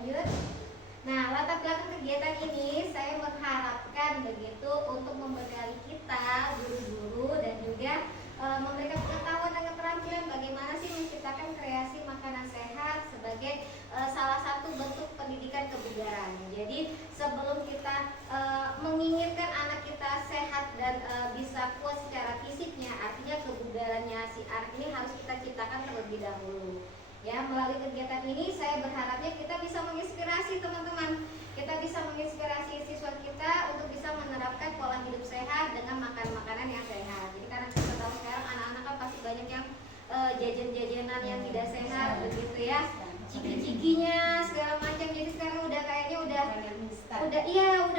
Lanjut. Nah, latar belakang kegiatan ini saya mengharapkan begitu untuk membekali kita guru-guru dan juga memberikan pengetahuan dan keterampilan bagaimana sih menciptakan kreasi makanan sehat sebagai salah satu bentuk pendidikan kebugaran. Jadi sebelum kita menginginkan anak kita sehat dan bisa kuat secara fisiknya, artinya kebugarannya si anak ini harus kita ciptakan terlebih dahulu. Ya, melalui kegiatan ini saya berharapnya kita bisa menginspirasi teman-teman. Kita bisa menginspirasi siswa kita untuk bisa menerapkan pola hidup sehat dengan makan makanan yang sehat. Jadi karena kita tahu sekarang anak-anak kan pasti banyak yang jajan-jajanan yang tidak sehat begitu ya. Ciki-cikinya segala macam. Jadi sekarang udah kayaknya udah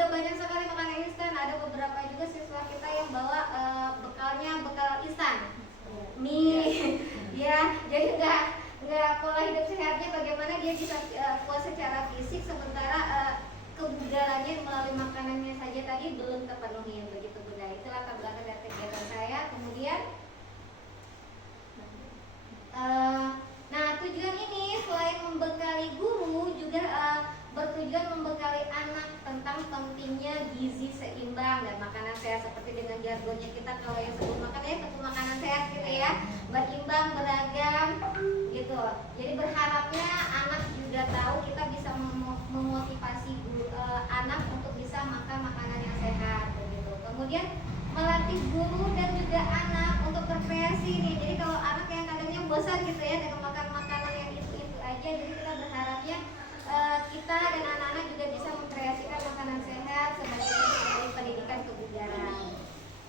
banyak sekali makanan instan. Ada beberapa juga siswa kita yang bawa bekalnya bekal instan. Mie. Ya, jadi nggak pola hidup sehatnya bagaimana dia bisa kuat secara fisik sementara kebugarannya melalui makanannya saja tadi belum terpenuhi begitu Bunda. Itu latar belakang dari kegiatan saya. Kemudian nah tujuan ini selain membekali guru juga bertujuan membekali anak tentang pentingnya gizi seimbang dan makanan sehat seperti dengan jargonnya kita kalau yang sebut makannya tentu makanan sehat gitu ya, berimbang, beragam gitu. Jadi berharapnya anak juga tahu kita bisa memotivasi anak untuk bisa makan makanan yang sehat begitu. Kemudian melatih guru dan juga anak untuk berkreasi nih. Jadi kalau anak yang kadangnya bosan gitu ya dengan makan makanan yang itu aja, jadi kita berharapnya kita dan anak-anak juga bisa mengkreasikan makanan sehat sebagai pendidikan kebugaran.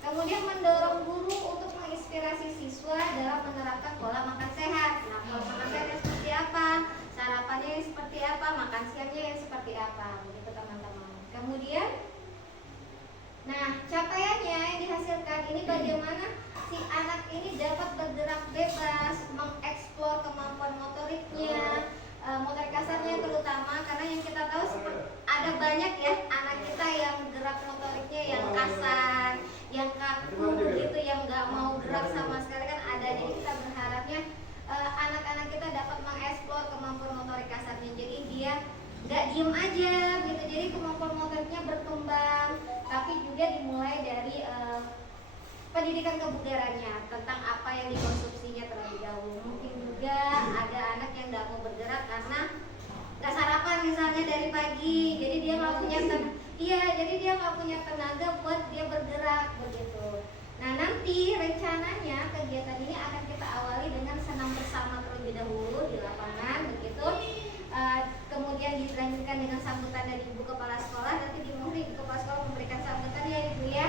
Kemudian mendorong guru untuk menginspirasi siswa dalam menerapkan pola makan sehat. Nah, pola makan sehatnya seperti apa? Sarapannya yang seperti apa? Makan siangnya yang seperti apa? Begitu teman-teman. Kemudian, nah capaiannya yang dihasilkan ini bagaimana si anak ini dapat bergerak bebas, mengeksplor kemampuan motoriknya, motorik kasarnya terutama, karena yang kita tahu ada banyak ya anak kita yang gerak motoriknya yang kasar, yang kaku begitu, yang nggak mau gerak sama sekali kan ada. Jadi kita berharapnya anak-anak kita dapat mengeksplor kemampuan motorik kasarnya. Jadi dia nggak diem aja gitu. Jadi kemampuan motoriknya berkembang, tapi juga dimulai dari pendidikan kebugarannya tentang apa yang dikonsumsinya terlebih dahulu. Mungkin juga ada anak yang nggak mau bergerak karena nggak sarapan misalnya dari pagi, jadi dia nggak punya tenaga buat dia bergerak begitu. Nah nanti rencananya kegiatan ini akan kita awali dengan senam bersama terlebih dahulu di lapangan begitu. Kemudian dilanjutkan dengan sambutan dari Ibu Kepala Sekolah. Nanti di Ibu Kepala Sekolah memberikan sambutan ya Ibu ya.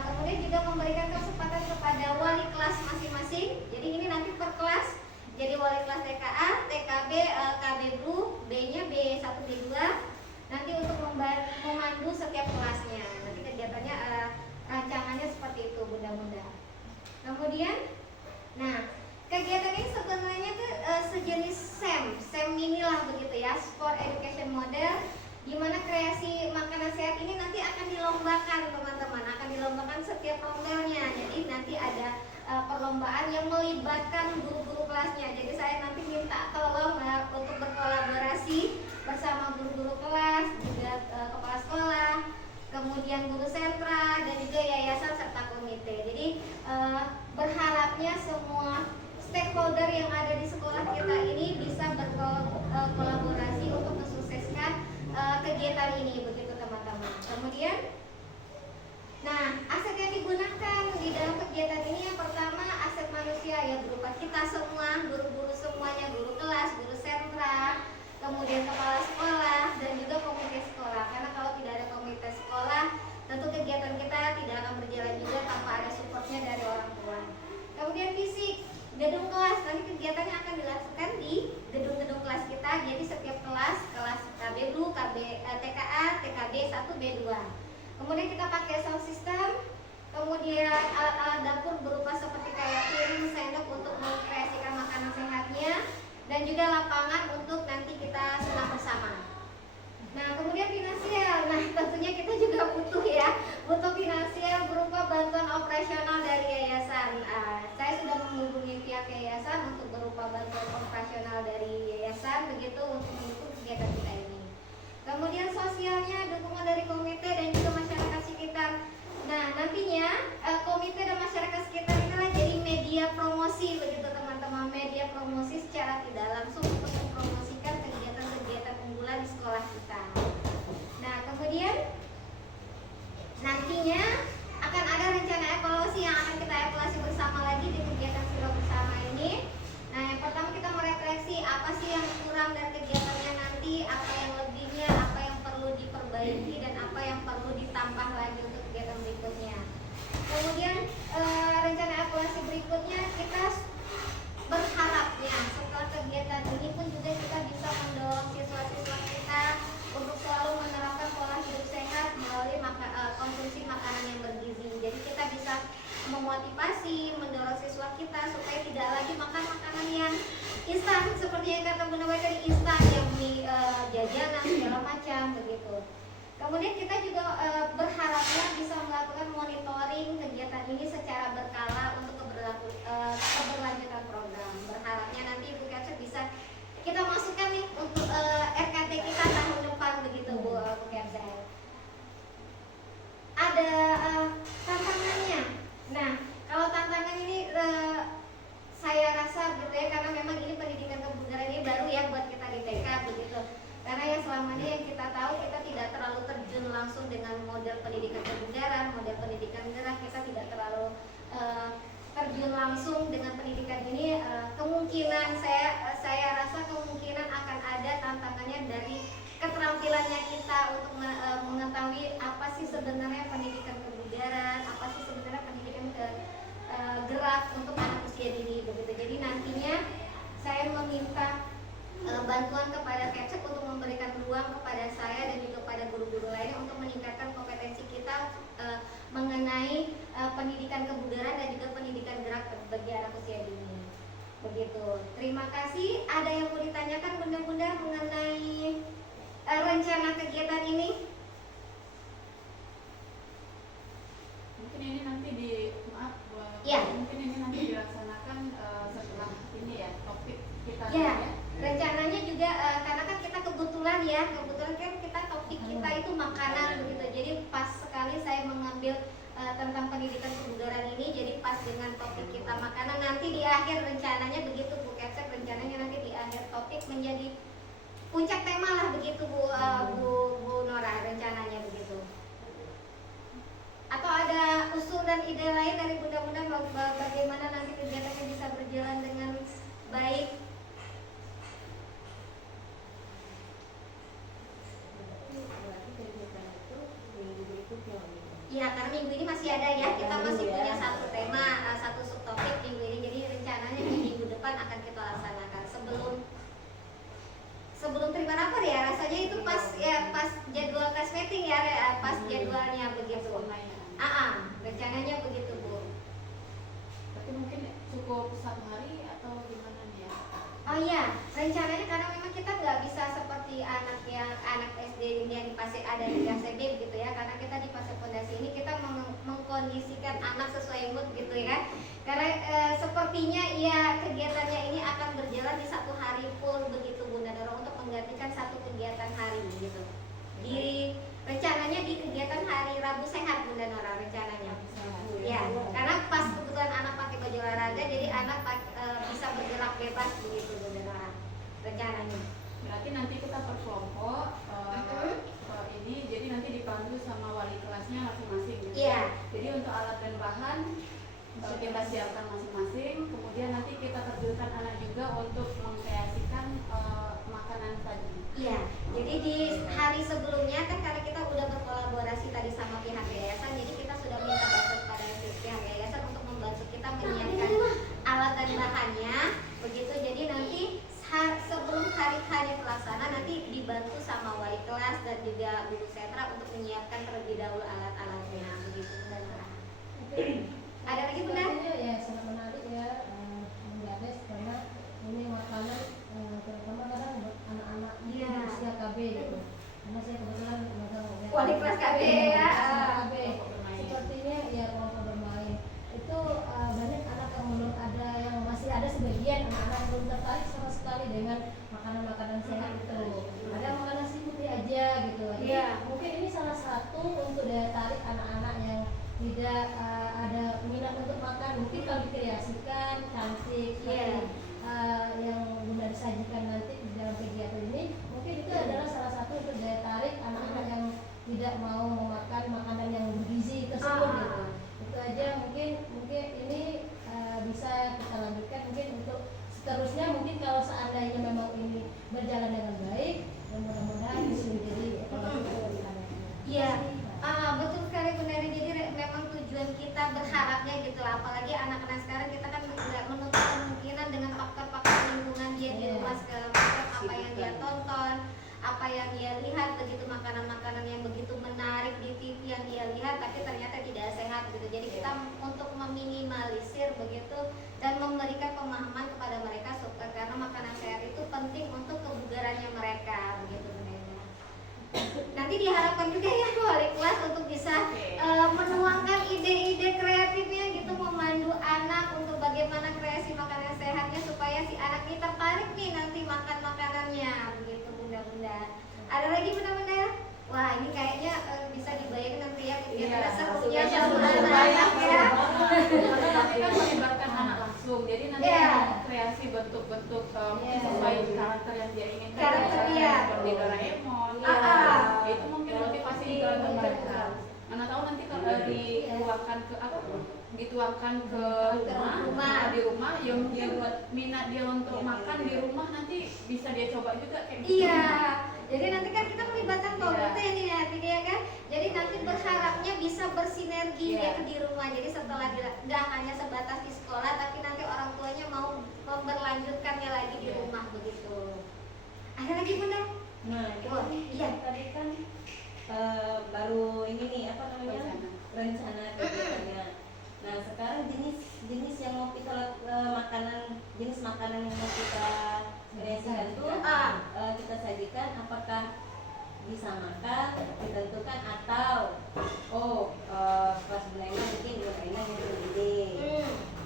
Kemudian juga memberikan kesempatan kepada wali kelas masing-masing. Jadi ini nanti per kelas. Jadi wali kelas TKA, TKB, KB Bru, B-nya B1, B2. Nanti untuk memandu setiap kelasnya. Nanti kegiatannya rancangannya seperti itu Bunda-bunda. Kemudian, nah kegiatan ini sebenarnya tuh sejenis SEM mini lah begitu ya, Sport Education Model, di mana kreasi makanan sehat ini nanti akan dilombakan teman-teman, akan dilombakan setiap rondelnya. Jadi nanti ada perlombaan yang melibatkan guru-guru kelasnya. Jadi saya nanti minta tolong untuk berkolaborasi bersama guru-guru kelas, juga kepala sekolah, kemudian guru sentra dan juga yayasan serta komite. Jadi berharapnya semua stakeholder yang ada di sekolah kita ini bisa berkolaborasi untuk mensukseskan kegiatan ini begitu teman-teman. Kemudian, nah aset yang digunakan di dalam kegiatan ini yang pertama aset manusia ya, berupa kita semua, guru-guru semuanya, guru kelas, guru sentra, kemudian kepala sekolah dan juga komite sekolah. Karena kalau tidak ada komite sekolah, tentu kegiatan kita tidak akan berjalan juga tanpa ada supportnya dari orang tua. Kemudian fisik, gedung kelas, nanti kegiatannya akan dilakukan di gedung-gedung kelas kita. Jadi setiap kelas KB Bru, TKA, TKB 1, B2. Kemudian kita pakai sound system, kemudian alat-alat dapur berupa seperti kayak piring, sendok untuk mengkreasikan makanan sehatnya, dan juga lapangan untuk nanti kita senam bersama. Nah kemudian finansial, nah tentunya kita juga butuh finansial berupa bantuan operasional dari yayasan. Saya sudah menghubungi pihak yayasan untuk berupa bantuan operasional dari yayasan begitu untuk mendukung kegiatan kita memotivasi, mendorong siswa kita supaya tidak lagi makan makanan yang instan seperti yang kata Bunda Baik tadi, instan yang mie, jajanan segala macam begitu. Kemudian kita juga berharapnya bisa melakukan monitoring kegiatan ini secara berkala untuk keberlanjutan program. Berharapnya nanti Ibu Kepsek bisa kita masukkan nih untuk RKT kita tahun depan begitu Bu Kepsek. Ada tantangannya. Nah, kalau tantangan ini saya rasa gitu ya, karena memang ini pendidikan kebugaran ini baru ya buat kita di TK begitu. Karena yang selama ini yang kita tahu, kita tidak terlalu terjun langsung dengan model pendidikan kebugaran, model pendidikan gerak, kita tidak terlalu terjun langsung dengan pendidikan ini. Kemungkinan saya rasa kemungkinan akan ada tantangannya dari keterampilannya kita untuk mengetahui apa sih sebenarnya pendidikan kebugaran, apa sih sebenarnya pendidikan gerak untuk anak usia dini begitu. Jadi nantinya saya meminta bantuan kepada Kepsek untuk memberikan ruang kepada saya dan juga kepada guru-guru lainnya untuk meningkatkan kompetensi kita mengenai pendidikan kebugaran dan juga pendidikan gerak bagi anak usia dini. Begitu. Terima kasih. Ada yang mau ditanyakan Bunda-bunda mengenai rencana kegiatan ini? Mungkin ini nanti mungkin ini nanti dilaksanakan setelah ini ya, topik kita ya. Rencananya juga karena kan kita kebetulan kan kita topik kita itu makanan begitu. Jadi pas sekali saya mengambil tentang pendidikan kebugaran ini, jadi pas dengan topik kita makanan. Nanti di akhir rencananya begitu Bu Kepsek, rencananya nanti di akhir topik menjadi puncak tema lah begitu Bu Nora, rencananya begitu. Atau ada usul dan ide lain dari Bunda-bunda bagaimana nanti kegiatannya bisa berjalan dengan baik? Ya, karena minggu ini masih ada ya, kita masih punya satu tema, satu subtopik minggu ini. Jadi rencananya minggu depan akan kita laksanakan sebelum terima rapor ya. Rasanya itu pas jadwal class meeting ya, pas jadwalnya begitu. Rencananya begitu Bu. Tapi mungkin cukup 1 hari atau gimana nih ya? Oh iya, rencananya karena memang kita nggak bisa seperti anak SD yang di fase A dan di fase B gitu ya. Karena kita di fase fondasi ini kita mengkondisikan anak sesuai mood gitu ya. Karena sepertinya ya kegiatannya ini akan berjalan di 1 hari full begitu Bunda Nora, untuk menggantikan satu kegiatan hari gitu. Rencananya di kegiatan hari Rabu Sehat Bunda Nora rencananya. Ya, karena pas kebetulan anak pakai baju olahraga, jadi anak bisa bergerak bebas begitu Bunda Nora rencananya. Berarti nanti kita per kelompok ini, jadi nanti dipandu sama wali kelasnya masing-masing gitu. Iya. Jadi untuk alat dan bahan kita siapkan masing-masing, kemudian nanti kita terjunkan anak juga untuk mengkreasikan makanan tadi. Iya, jadi di hari sebelumnya kan karena kita udah berkolaborasi tadi sama pihak yayasan, jadi kita sudah minta bantuan kepada pihak yayasan untuk membantu kita menyiapkan alat dan bahannya begitu. Jadi nanti sebelum hari pelaksana nanti dibantu sama wali kelas dan juga guru sentra untuk menyiapkan terlebih dahulu alat-alatnya begitu dan ada lagi benar? Ya, sangat menarik ya Mbak Des, karena ini makanan terutama kadang buat anak-anak di usia KB gitu. Karena saya kebetulan wali kelas KB ya. KB. Sepertinya ya kelompok bermain itu banyak anak yang menurut ada yang masih ada sebagian anak-anak yang belum tertarik sama sekali dengan makanan-makanan sehat itu. Ada makanan nasi putih aja gitu. Iya. Mungkin ini salah satu untuk daya tarik anak-anak yang tidak ada minat untuk makan. Mungkin kalau dikreasikan cantik yang Bunda disajikan nanti di dalam kegiatan ini, mungkin itu adalah salah satu untuk daya tarik anak-anak yang tidak mau memakan makanan yang bergizi tersebut gitu. Itu aja mungkin ini bisa kita lanjutkan mungkin untuk seterusnya, mungkin kalau seandainya memang ini berjalan dengan baik dan mudah-mudahan bisa menjadi Iya, betul sekali Bunda. Jadi memang tujuan kita berharapnya gitu, apalagi anak-anak sekarang kita kan nggak menutup kemungkinan dengan faktor-faktor lingkungan dia di rumah segala macam, apa yang dia tonton, apa yang dia lihat begitu, makanan-makanan yang begitu menarik di TV yang dia lihat tapi ternyata tidak sehat gitu. Jadi kita untuk dituangkan ke apa? Dituangkan ke rumah, di rumah yang dia buat minat dia untuk makan di rumah, nanti bisa dia coba juga kayak gitu. Iya, jadi nanti kan kita melibatkan Iya. pemerintah ini nanti dia kan. Jadi nanti berharapnya bisa bersinergi Iya. gitu di rumah. Jadi setelah nggak hanya sebatas di sekolah, tapi nanti orang tuanya mau memberlanjutkannya lagi di rumah begitu. Ada lagi Bunda? Nah, itu Oh, iya. tadi kan baru ini nih apa namanya rencana kegiatannya. Nah sekarang jenis yang mau kita jenis makanan yang mau kita kreasikan tuh kita sajikan, apakah bisa makan ditentukan atau kelas bulanan mungkin bulanan yang punya ide,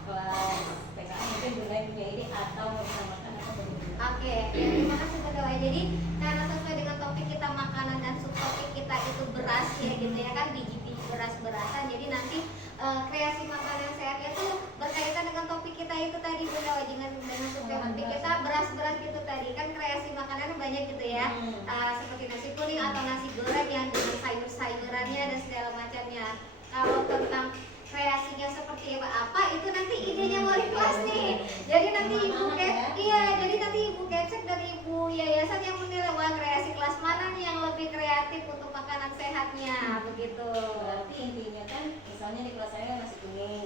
kelas PKN mungkin bulanan punya ide atau mau bisa makan atau begitu. Oke, terima kasih Bunda Wai. Jadi karena sesuai dengan topik kita makanan dan subtopik kita itu beras ya gitu ya kan, biji-biji beras-berasan. Jadi nanti kreasi makanan sehatnya tuh berkaitan dengan topik kita itu tadi Bunda Wai, dengan subtopik kita beras-beras gitu tadi kan, kreasi makanan banyak gitu ya. Seperti nasi kuning atau nasi goreng yang dengan sayur-sayurannya dan segala macamnya. Kalau tentang kreasinya seperti apa itu nanti idenya wali kelas nih. Jadi nanti jadi nanti Ibu Kecek dan Ibu Yayasan yang menilai wah kreasi kelas mana nih yang lebih kreatif untuk makanan sehatnya begitu. Berarti intinya kan misalnya di kelas saya nasi kuning,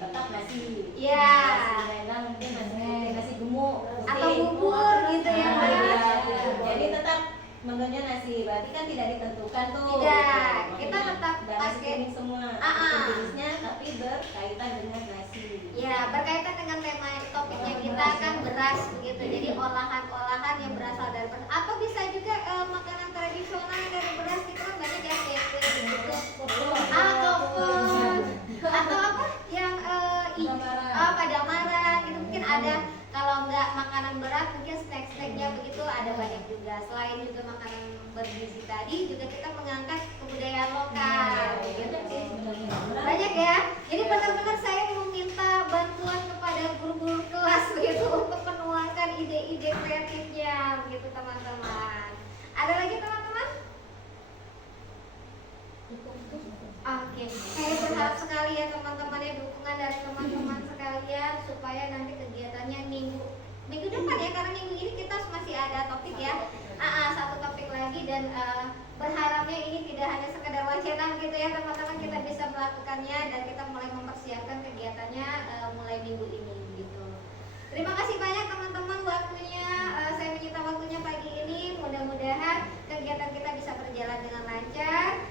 tetap nasi. Iya. Nasi rendang mungkin nasi putih, nasi gemuk Atau bubur gitu ya, Nah, Mbak. iya. Jadi tetap menunya nasi, berarti kan tidak ditentukan tuh. Tidak, Makanya kita tetap dan nasi pakai kuning semua. Jenisnya tapi berkaitan dengan nasi. ya, berkaitan dengan tema topiknya kita kan beras begitu. Jadi olahan-olahan yang berasal dari beras. Atau bisa juga makanan tradisional yang dari beras gitu kan banyak ya, kayak kue gitu. Kopon. Atau apa yang padamaran gitu mungkin ada. Kalau nggak makanan berat mungkin snack-snacknya begitu ada banyak juga. Selain juga makanan bergizi tadi juga kita mengangkat kebudayaan lokal gitu. Banyak ya. Jadi benar-benar saya meminta bantuan kepada guru-guru kelas begitu untuk menuangkan ide-ide kreatifnya begitu teman-teman. Ada lagi teman-teman? Oke, saya berharap sekali ya teman-teman ya, dukungan dari teman-teman sekalian supaya nanti kegiatannya minggu depan ya, karena minggu ini kita masih ada topik ya, satu topik lagi dan berharapnya ini tidak hanya sekedar wacana gitu ya teman-teman, kita bisa melakukannya dan kita mulai mempersiapkan kegiatannya mulai minggu ini gitu. Terima kasih banyak teman-teman waktunya, saya menyita waktunya pagi ini, mudah-mudahan kegiatan kita bisa berjalan dengan lancar.